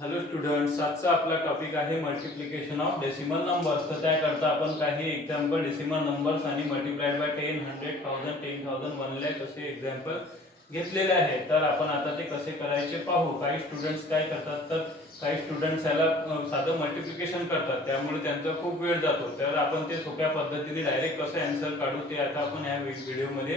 Hello students, आजचा आपला topic आहे मल्टिप्लिकेशन ऑफ डेसिमल नंबर्स. तर त्याकरता आपण काही एक्झाम्पल डेसिमल नंबर्स आणि मल्टिप्लाइड बाय 10, 100, 1000, 10,000, 1 लाख असे एक्झाम्पल घेतलेले आहेत. तर आपण आता ते कसे करायचे पाहू. काही स्टुडंट्स काय करतात, तर काही स्टुडंट्स याला साधं मल्टिप्लिकेशन करतात, त्यामुळे त्यांचा खूप वेळ जातो. तर आपण ते सोप्या पद्धतीने डायरेक्ट कसं आन्सर काढू ते आता आपण या व्हिडिओमध्ये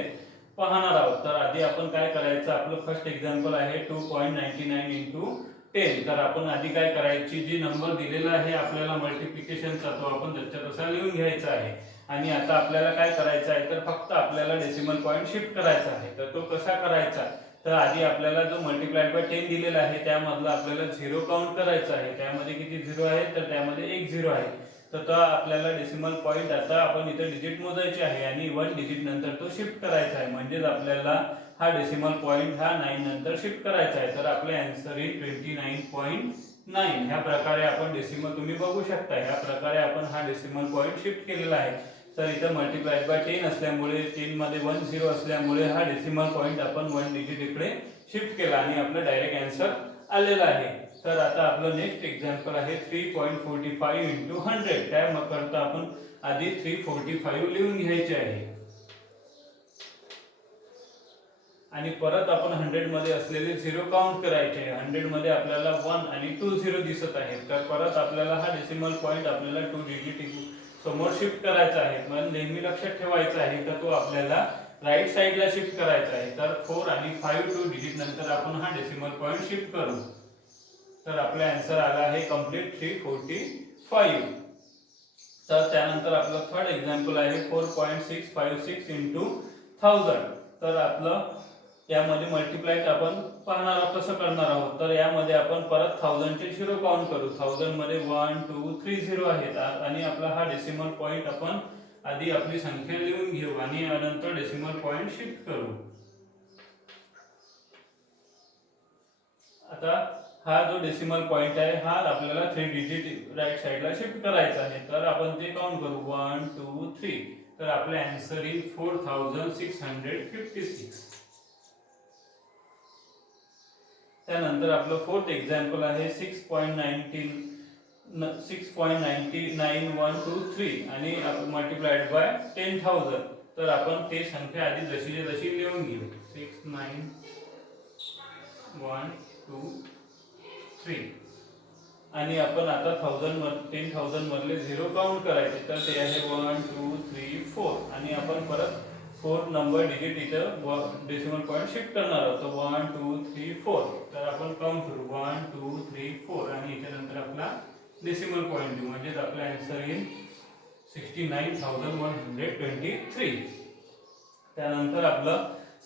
पाहणार आहोत. तर आधी आपण काय करायचं, आपलं फर्स्ट एक्झाम्पल आहे 2.99 इंटू 10. तर आपण आधी काय करायची, जी नंबर दिलेला आहे आपल्याला मल्टिप्लिकेशनचा, तो आपण त्याच्या तसा लिहून घ्यायचा आहे. आणि आता आपल्याला काय करायचं आहे, तर फक्त आपल्याला डेसिमल पॉईंट शिफ्ट करायचा आहे. तर तो कसा करायचा, तर आधी आपल्याला जो मल्टिप्लाइड बाय 10 दिलेला आहे त्यामधला आपल्याला झिरो काउंट करायचा आहे. त्यामध्ये किती झिरो आहे, तर त्यामध्ये एक झिरो आहे. तर तो आपल्याला डेसिमल पॉईंट आता आपण इथे डिजिट मोजायचे आहे आणि 1 डिजिट नंतर तो शिफ्ट करायचा आहे. म्हणजेच आपल्याला हा डेसिमल पॉईंट हा 9 नंतर शिफ्ट करायचा आहे. तर आपले आन्सर इज 29.9. ह्या प्रकारे आपण डेसिमल, तुम्ही बघू शकता ह्या प्रकारे आपण हा डेसिमल पॉईंट शिफ्ट केलेला आहे. तर इथं मल्टिप्लाइड बाय 10 असल्यामुळे 10 मध्ये 1 0 असल्यामुळे हा डेसिमल पॉईंट आपण 1 डिजिट इकडे शिफ्ट केला आणि आपलं डायरेक्ट आन्सर आलेला आहे. तर आता आपलं नेक्स्ट एक्झाम्पल आहे 3.45 इंटू 100. त्याकरता आपण आधी 345 लिहून घ्यायचे आहे आणि परत आपण 100 मध्ये असलेले झिरो काउंट करायचे. 100 मध्ये आपल्याला 1 आणि 2 झिरो दिसत आहेत. तर परत आपल्याला हा डेसिमल पॉईंट आपल्याला 2 डिजिट समोर शिफ्ट करायचा आहे. पण नेहमी लक्षात ठेवायचं आहे का तो आपल्याला राईट साइडला शिफ्ट करायचा आहे. तर 4 आणि 5 2 डिजिट नंतर आपण हा डेसिमल पॉईंट शिफ्ट करू. तर आपला आन्सर आला आहे कंप्लीट 345. तर त्यानंतर आपलं थर्ड एक्झाम्पल आहे 4.656 इंटू 1000. तर आपलं यामध्ये मल्टिप्लाइड आपण पाहणार आहोत कसं करणार आहोत. तर यामध्ये आपण परत 1000 चे झिरो काउंट करू. 1000 मध्ये 1 2 3 झिरो आहेत आणि आपला हा डेसिमल पॉईंट आपण आधी आपली संख्या लिहून घेऊ आणि नंतर डेसिमल पॉईंट शिफ्ट करू. आता हा जो डेसिमल पॉईंट आहे हा आपल्याला 3 डिजिट राईट साइडला शिफ्ट करायचा आहे. तर आपण ते काउंट करू 1 2 3. तर आपले आन्सर इज 4656. त्यानंतर आपलं फोर्थ एक्झाम्पल आहे 6.9913 आणि मल्टिप्लाइड बाय 10,000. तर आपण ते संख्या आधी जशीच्या तशी लिहून घेऊ. 6 9 1 2 3 आणि आपण आता 10,000 मधले झिरो काउंट करायचे. तर ते आहे 1 2 3 4 आणि आपण परत 4 नंबर डिजिट इथं डेसिमल पॉईंट शिफ्ट करणार आहोत. 1 2 3 4. तर आपण काउंट करू 1 2 3 4 आणि याच्यानंतर आपला डेसिमल पॉईंट देऊ. म्हणजेच आपला आन्सर येईल 69,123. त्यानंतर आपलं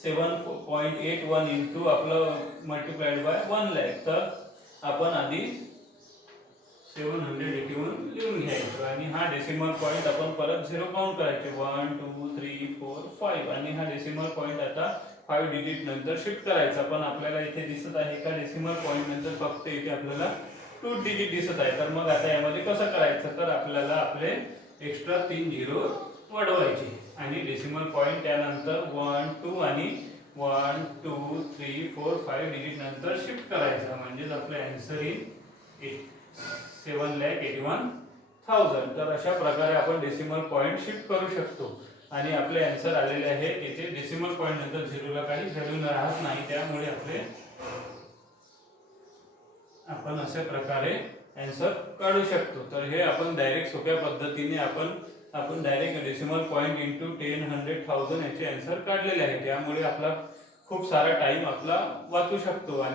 7.81 इंटू आपलं मल्टिप्लाइड बाय 1 लाख. तर आपण आधी 781 लिहून घ्यायचं आणि हा डेसिमल पॉईंट आपण परत झिरो काउंट करायचे. 1 2 3 4 5 आणि हा डेसिमल पॉईंट आता 5 डिजिट नंतर शिफ्ट करायचा. पण आपल्याला इथे दिसत आहे का डेसिमल पॉईंट नंतर फक्त इथे आपल्याला 2 डिजिट दिसत आहे. तर मग आता यामध्ये कसं करायचं, तर आपल्याला आपले एक्स्ट्रा 3 झिरो वाढवायचे आणि डेसिमल पॉईंट त्यानंतर 1 2 आणि 1 2 3 4 5 डिजिट नंतर शिफ्ट करायचा. म्हणजेच आपले आन्सर येईल 7,81,000. तर अशा प्रकारे आपण डेसिमल पॉईंट शिफ्ट करू शकतो आणि आपले आन्सर आलेले आहे. इथे डेसिमल पॉईंट नंतर झिरोला काही व्हॅल्यू राहत नाही, त्यामुळे आपण अशा प्रकारे आन्सर काढू शकतो. तर हे आपण डायरेक्ट सोप्या पद्धतीने आपण डायरेक्ट डेसिमल पॉईंट इंटू 10 100 1000 याचे आन्सर काढलेले आहे. त्यामुळे आपला खूप सारा टाइम आपला वाचू शकतो आणि